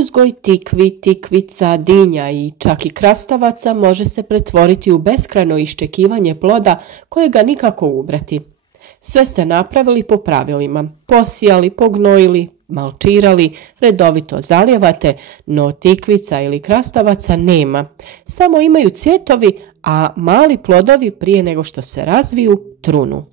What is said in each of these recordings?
Uzgoj tikvi, tikvica, dinja i čak i krastavaca može se pretvoriti u beskrajno iščekivanje ploda kojega nikako ubrati. Sve ste napravili po pravilima, posijali, pognojili, malčirali, redovito zalijevate, no tikvica ili krastavaca nema. Samo imaju cvjetovi, a mali plodovi prije nego što se razviju trunu.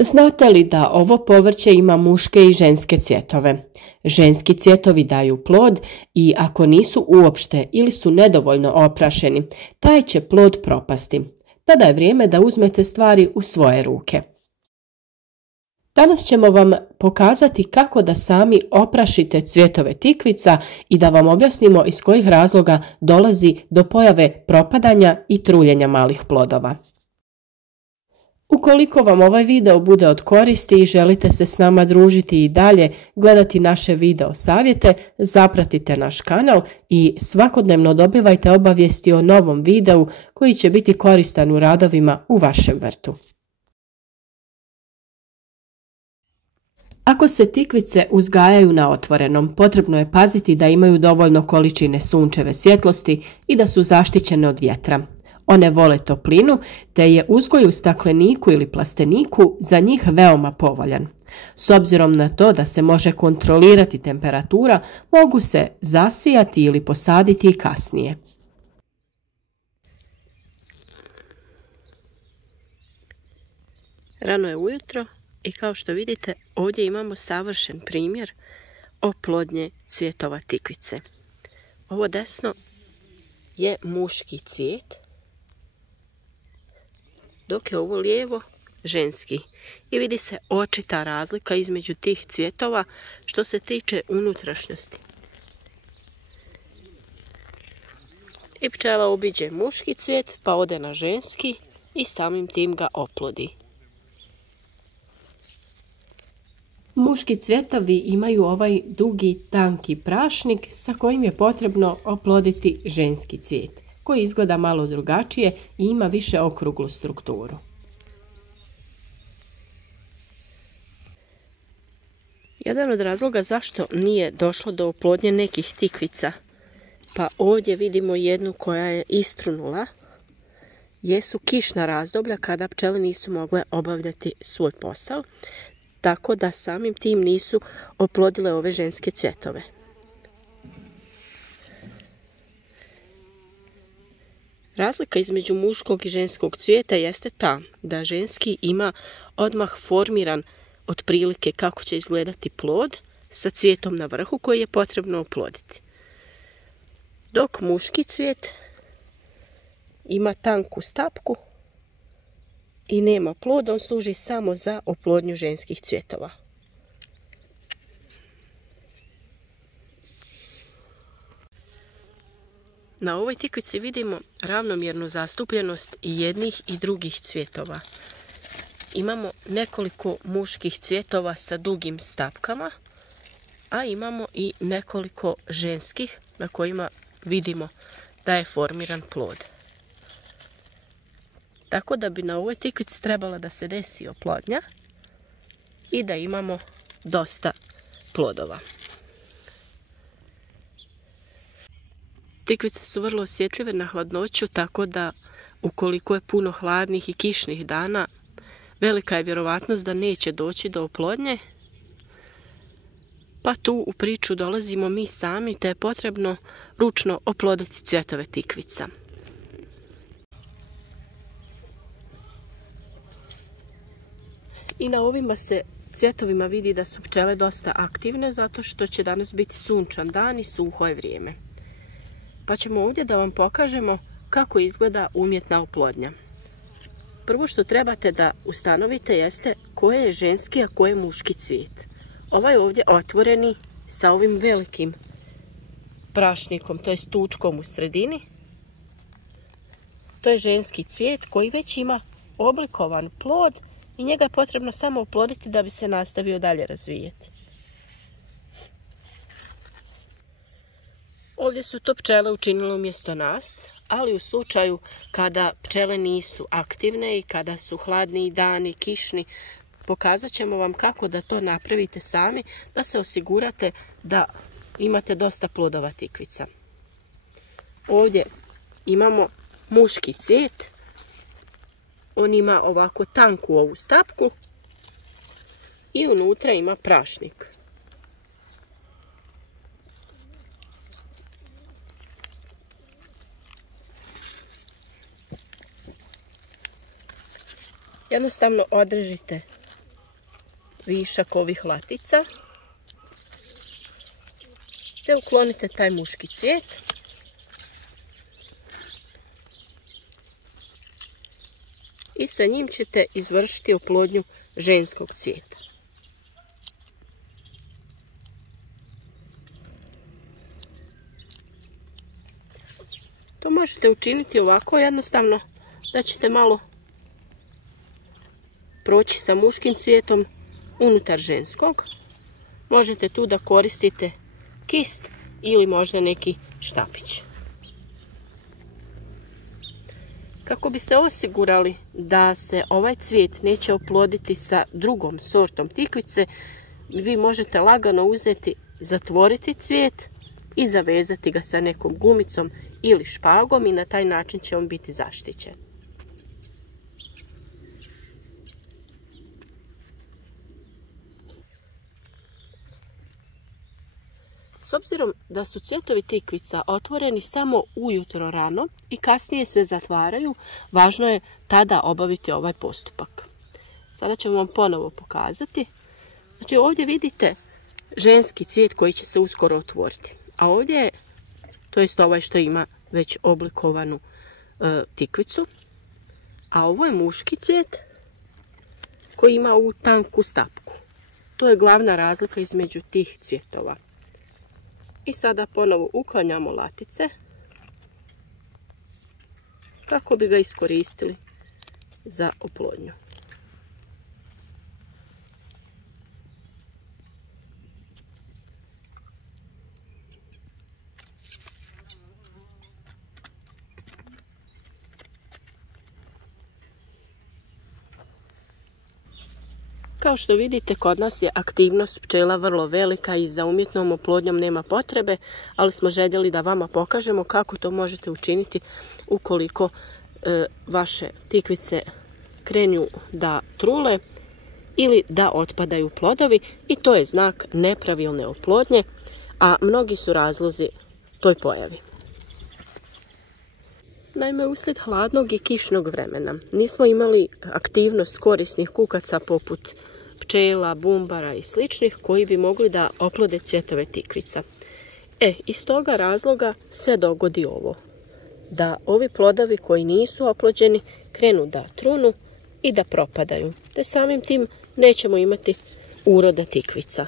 Znate li da ovo povrće ima muške i ženske cvjetove? Ženski cvjetovi daju plod i ako nisu uopšte ili su nedovoljno oprašeni, taj će plod propasti. Tada je vrijeme da uzmete stvari u svoje ruke. Danas ćemo vam pokazati kako da sami oprašite cvjetove tikvica i da vam objasnimo iz kojih razloga dolazi do pojave propadanja i truljenja malih plodova. Ukoliko vam ovaj video bude od koristi i želite se s nama družiti i dalje, gledati naše video savjete, zapratite naš kanal i svakodnevno dobivajte obavijesti o novom videu koji će biti koristan u radovima u vašem vrtu. Ako se tikvice uzgajaju na otvorenom, potrebno je paziti da imaju dovoljno količine sunčeve svjetlosti i da su zaštićene od vjetra. One vole toplinu, te je uzgoj u stakleniku ili plasteniku za njih veoma povoljan. S obzirom na to da se može kontrolirati temperatura, mogu se zasijati ili posaditi i kasnije. Rano je ujutro i kao što vidite ovdje imamo savršen primjer oplodnje cvjetova tikvice. Ovo desno je muški cvijet, dok je ovo lijevo ženski. I vidi se očita razlika između tih cvjetova što se tiče unutrašnjosti. I pčela obiđe muški cvijet pa ode na ženski i samim tim ga oplodi. Muški cvjetovi imaju ovaj dugi, tanki prašnik sa kojim je potrebno oploditi ženski cvijet, koji izgleda malo drugačije i ima više okruglu strukturu. Jedan od razloga zašto nije došlo do oplodnje nekih tikvica, pa ovdje vidimo jednu koja je istrunula, jesu kišna razdoblja kada pčele nisu mogle obavljati svoj posao, tako da samim tim nisu oplodile ove ženske cvjetove. Razlika između muškog i ženskog cvijeta jeste ta da ženski ima odmah formiran otprilike kako će izgledati plod sa cvijetom na vrhu koji je potrebno oploditi. Dok muški cvijet ima tanku stapku i nema plod, on služi samo za oplodnju ženskih cvjetova. Na ovoj tikvici vidimo ravnomjernu zastupljenost i jednih i drugih cvjetova. Imamo nekoliko muških cvjetova sa dugim stapkama, a imamo i nekoliko ženskih na kojima vidimo da je formiran plod. Tako da bi na ovoj tikvici trebala da se desi oplodnja i da imamo dosta plodova. Tikvice su vrlo osjetljive na hladnoću, tako da ukoliko je puno hladnih i kišnih dana, velika je vjerovatnost da neće doći do oplodnje. Pa tu u priču dolazimo mi sami, te je potrebno ručno oploditi cvjetove tikvica. I na ovima se cvjetovima vidi da su pčele dosta aktivne zato što će danas biti sunčan dan i suho je vrijeme. Pa ćemo ovdje da vam pokažemo kako izgleda umjetna oplodnja. Prvo što trebate da ustanovite jeste koje je ženski, a koje je muški cvijet. Ovaj ovdje otvoreni sa ovim velikim prašnikom, to je tučkom u sredini. To je ženski cvijet koji već ima oblikovan plod i njega je potrebno samo oploditi da bi se nastavio dalje razvijeti. Ovdje su to pčele učinile umjesto nas, ali u slučaju kada pčele nisu aktivne i kada su hladni dani, kišni, pokazat ćemo vam kako da to napravite sami, da se osigurate da imate dosta plodova tikvica. Ovdje imamo muški cvijet. On ima ovako tanku ovu stapku i unutra ima prašnik. Jednostavno odrežite višak ovih latica te uklonite taj muški cvijet. I sa njim ćete izvršiti oplodnju ženskog cvijeta. To možete učiniti ovako jednostavno, da ćete malo proći sa muškim cvijetom unutar ženskog. Možete tu da koristite kist ili možda neki štapić. Kako bi se osigurali da se ovaj cvijet neće oploditi sa drugom sortom tikvice, vi možete lagano uzeti, zatvoriti cvijet i zavezati ga sa nekom gumicom ili špagom i na taj način će on biti zaštićen. S obzirom da su cvjetovi tikvica otvoreni samo ujutro rano i kasnije se zatvaraju, važno je tada obaviti ovaj postupak. Sada ćemo vam ponovo pokazati. Znači ovdje vidite ženski cvijet koji će se uskoro otvoriti. A ovdje je, to jest ovaj što ima već oblikovanu tikvicu. A ovo je muški cvijet koji ima ovu tanku stapku. To je glavna razlika između tih cvjetova. I sada ponovo uklanjamo latice kako bi ga iskoristili za oplodnju. Kao što vidite, kod nas je aktivnost pčela vrlo velika i za umjetnom oplodnjom nema potrebe, ali smo željeli da vama pokažemo kako to možete učiniti ukoliko vaše tikvice krenu da trule ili da otpadaju plodovi, i to je znak nepravilne oplodnje, a mnogi su razlozi toj pojavi. Naime, uslijed hladnog i kišnog vremena nismo imali aktivnost korisnih kukaca poput pčela, bumbara i sličnih koji bi mogli da oplode cvjetove tikvica. Iz toga razloga se dogodi ovo. Da ovi plodovi koji nisu oplođeni krenu da trunu i da propadaju. Te samim tim nećemo imati uroda tikvica.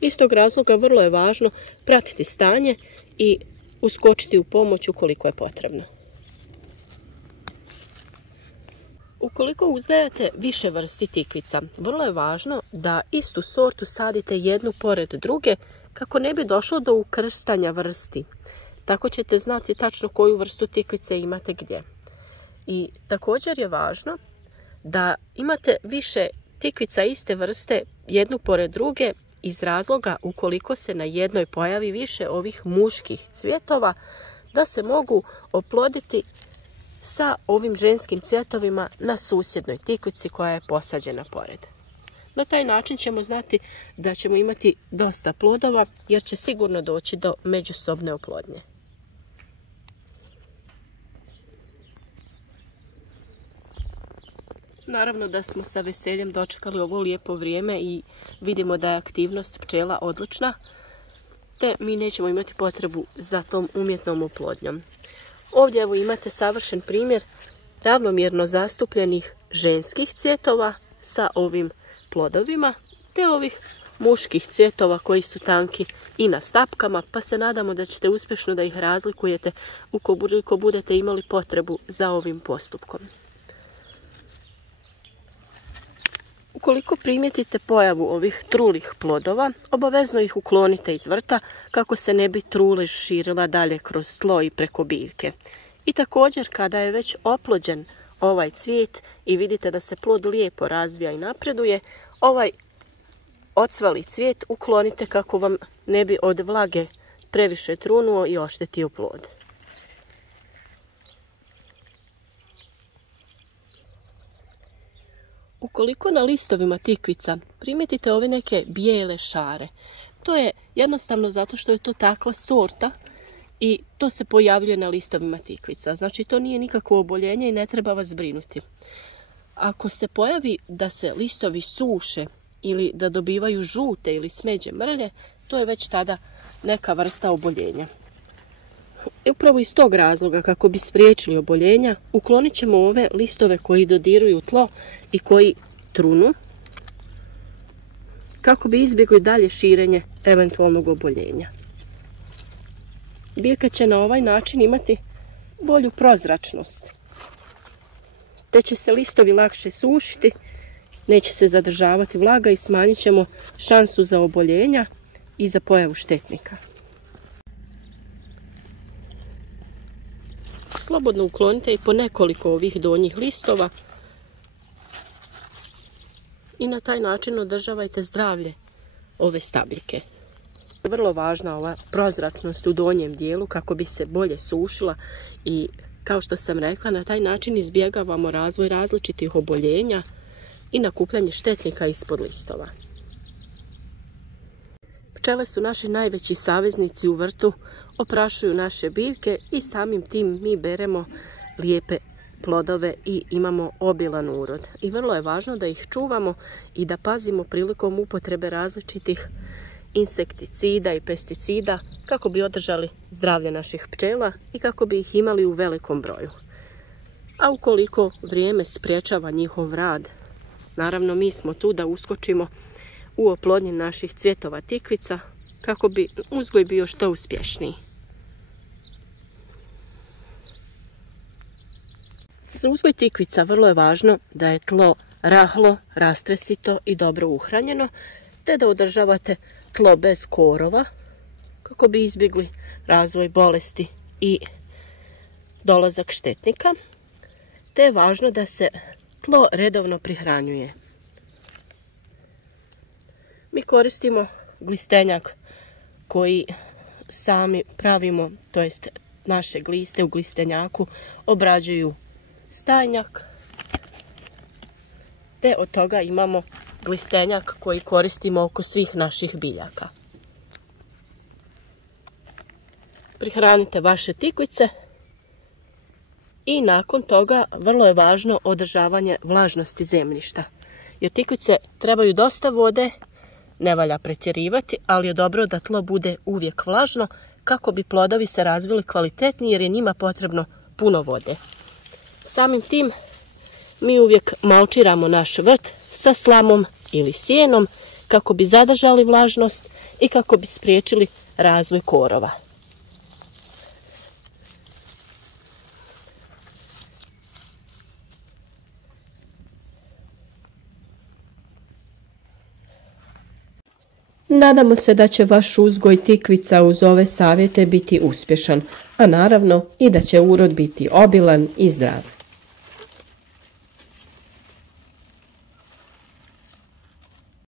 Iz tog razloga vrlo je važno pratiti stanje i uskočiti u pomoć ukoliko je potrebno. Ukoliko uzgajate više vrsti tikvica, vrlo je važno da istu sortu sadite jednu pored druge kako ne bi došlo do ukrštanja vrsti. Tako ćete znati tačno koju vrstu tikvice imate gdje. I također je važno da imate više tikvica iste vrste jednu pored druge iz razloga ukoliko se na jednoj pojavi više ovih muških cvjetova, da se mogu oploditi sa ovim ženskim cvjetovima na susjednoj tikvici koja je posađena pored. Na taj način ćemo znati da ćemo imati dosta plodova jer će sigurno doći do međusobne oplodnje. Naravno da smo sa veseljem dočekali ovo lijepo vrijeme i vidimo da je aktivnost pčela odlična, te mi nećemo imati potrebu za tom umjetnom oplodnjom. Ovdje evo imate savršen primjer ravnomjerno zastupljenih ženskih cvjetova sa ovim plodovima, te ovih muških cvjetova koji su tanki i na stapkama, pa se nadamo da ćete uspješno da ih razlikujete ukoliko budete imali potrebu za ovim postupkom. Ukoliko primijetite pojavu ovih trulih plodova, obavezno ih uklonite iz vrta kako se ne bi trulež širila dalje kroz tlo i preko biljke. I također kada je već oplođen ovaj cvijet i vidite da se plod lijepo razvija i napreduje. Ovaj ocvali cvijet uklonite kako vam ne bi od vlage previše trunuo i oštetio plod. Ukoliko na listovima tikvica primijetite ove neke bijele šare, to je jednostavno zato što je to takva sorta i to se pojavljuje na listovima tikvica. Znači to nije nikakvo oboljenje i ne treba vas brinuti. Ako se pojavi da se listovi suše ili da dobivaju žute ili smeđe mrlje, to je već tada neka vrsta oboljenja. I upravo iz tog razloga, kako bi spriječili oboljenja, uklonit ćemo ove listove koji dodiruju tlo i koji trunu, kako bi izbjegli dalje širenje eventualnog oboljenja. Biljka će na ovaj način imati bolju prozračnost, te će se listovi lakše sušiti, neće se zadržavati vlaga i smanjit ćemo šansu za oboljenja i za pojavu štetnika. Slobodno uklonite i po nekoliko ovih donjih listova i na taj način održavajte zdravlje ove stabljike. Vrlo važna ova prozračnost u donjem dijelu kako bi se bolje sušila i kao što sam rekla, na taj način izbjegavamo razvoj različitih oboljenja i nakupljanje štetnika ispod listova. Pčele su naši najveći saveznici u vrtu, oprašuju naše biljke i samim tim mi beremo lijepe plodove i imamo obilan urod. I vrlo je važno da ih čuvamo i da pazimo prilikom upotrebe različitih insekticida i pesticida kako bi održali zdravlje naših pčela i kako bi ih imali u velikom broju. A ukoliko vrijeme spriječava njihov rad, naravno mi smo tu da uskočimo u oplodnji naših cvjetova tikvica kako bi uzgoj bio što uspješniji. Za uzgoj tikvica vrlo je važno da je tlo rahlo, rastresito i dobro uhranjeno, te da održavate tlo bez korova kako bi izbjegli razvoj bolesti i dolazak štetnika, te je važno da se tlo redovno prihranjuje. Mi koristimo glistenjak koji sami pravimo, to jest naše gliste u glistenjaku obrađuju stajnjak, te od toga imamo glistenjak koji koristimo oko svih naših biljaka. Prihranite vaše tikvice i nakon toga vrlo je važno održavanje vlažnosti zemljišta. Jer tikvice trebaju dosta vode, ne valja pretjerivati, ali je dobro da tlo bude uvijek vlažno kako bi plodovi se razvili kvalitetni jer je njima potrebno puno vode. Samim tim mi uvijek malčiramo naš vrt sa slamom ili sjenom kako bi zadržali vlažnost i kako bi spriječili razvoj korova. Nadamo se da će vaš uzgoj tikvica uz ove savjete biti uspješan, a naravno i da će urod biti obilan i zdrav.